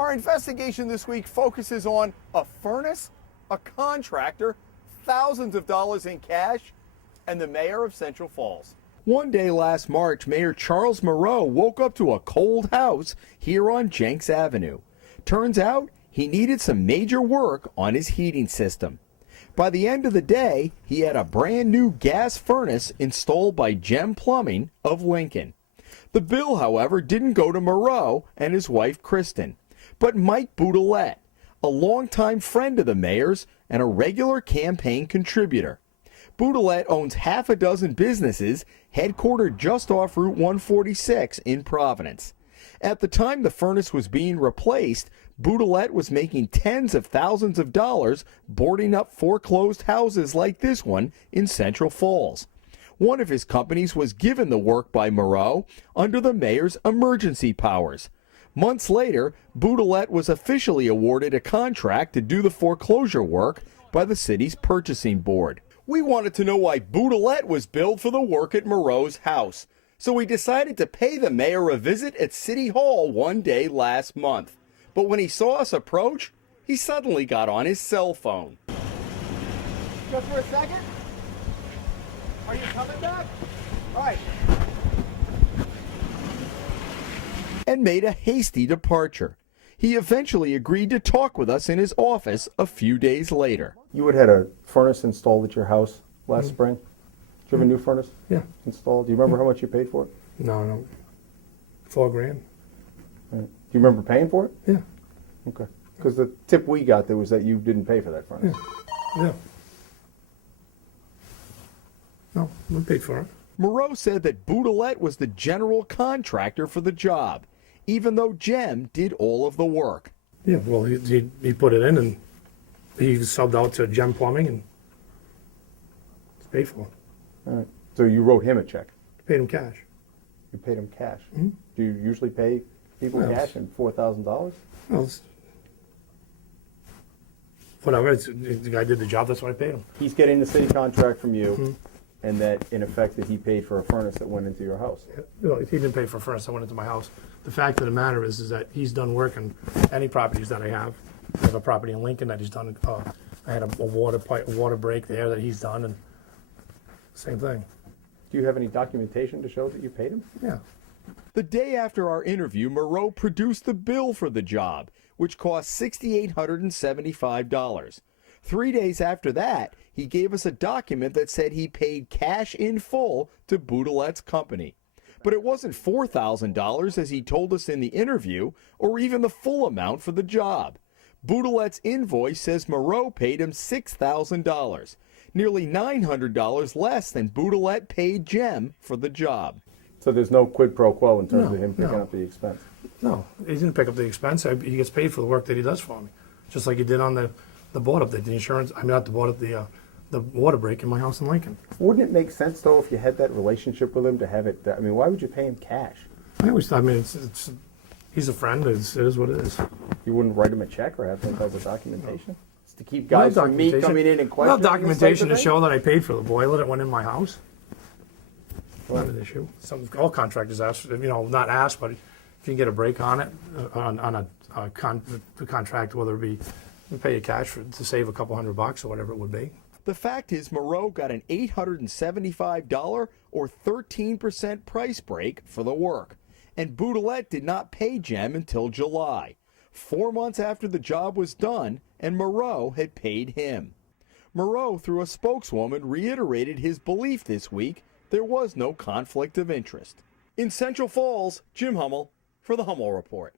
Our investigation this week focuses on a furnace, a contractor, thousands of dollars in cash, and the mayor of Central Falls. One day last March, Mayor Charles Moreau woke up to a cold house here on Jenks Avenue. Turns out he needed some major work on his heating system. By the end of the day, he had a brand new gas furnace installed by Gem Plumbing of Lincoln. The bill, however, didn't go to Moreau and his wife Kristen, but Mike Boudelet, a longtime friend of the mayor's and a regular campaign contributor. Boudelet owns half a dozen businesses headquartered just off Route 146 in Providence. At the time the furnace was being replaced, Boudelet was making tens of thousands of dollars boarding up foreclosed houses like this one in Central Falls. One of his companies was given the work by Moreau under the mayor's emergency powers. Months later, Boudelet was officially awarded a contract to do the foreclosure work by the city's purchasing board. We wanted to know why Boudelet was billed for the work at Moreau's house, so we decided to pay the mayor a visit at City Hall one day last month. But when he saw us approach, he suddenly got on his cell phone. Just for a second? Are you coming back? All right. And made a hasty departure. He eventually agreed to talk with us in his office a few days later. You had a furnace installed at your house last spring? Did you have a new furnace installed? Do you remember how much you paid for it? No. $4,000. Right. Do you remember paying for it? Yeah. Okay. Because the tip we got there was that you didn't pay for that furnace. Yeah. No, I paid for it. Moreau said that Boudelet was the general contractor for the job, even though Gem did all of the work. Yeah, well, he put it in and he subbed out to Gem Plumbing and it's paid for. All right. So you wrote him a check? Paid him cash. You paid him cash? Mm-hmm. Do you usually pay people cash and $4,000? Well, whatever. The guy did the job, that's what I paid him. He's getting the city contract from you, and that, in effect, that he paid for a furnace that went into your house. No, he didn't pay for a furnace that went into my house. The fact of the matter is that he's done work on any properties that I have. I have a property in Lincoln that he's done. I had a water break there that he's done, and same thing. Do you have any documentation to show that you paid him? Yeah. The day after our interview, Moreau produced the bill for the job, which cost $6,875. 3 days after that, he gave us a document that said he paid cash in full to Boudelet's company. But it wasn't $4,000 as he told us in the interview, or even the full amount for the job. Boudelet's invoice says Moreau paid him $6,000, nearly $900 less than Boudelet paid Gem for the job. So there's no quid pro quo in terms of him picking up the expense? No, he didn't pick up the expense. He gets paid for the work that he does for me, just like he did on the board up there, the insurance. I mean, not the board up, the water break in my house in Lincoln. Wouldn't it make sense, though, if you had that relationship with him to have it? I mean, why would you pay him cash? He's a friend. It is what it is. You wouldn't write him a check or have some type of documentation? It's to keep guys from me coming in and questioning. Well, documentation to show that I paid for the boiler that went in my house. Not an issue. All contractors ask, not ask, but if you get a break on it, on a contract, whether it be you pay you cash to save a couple $100 or whatever it would be. The fact is Moreau got an $875 or 13% price break for the work, and Boudelet did not pay Gem until July, 4 months after the job was done and Moreau had paid him. Moreau, through a spokeswoman, reiterated his belief this week there was no conflict of interest. In Central Falls, Jim Hummel for the Hummel Report.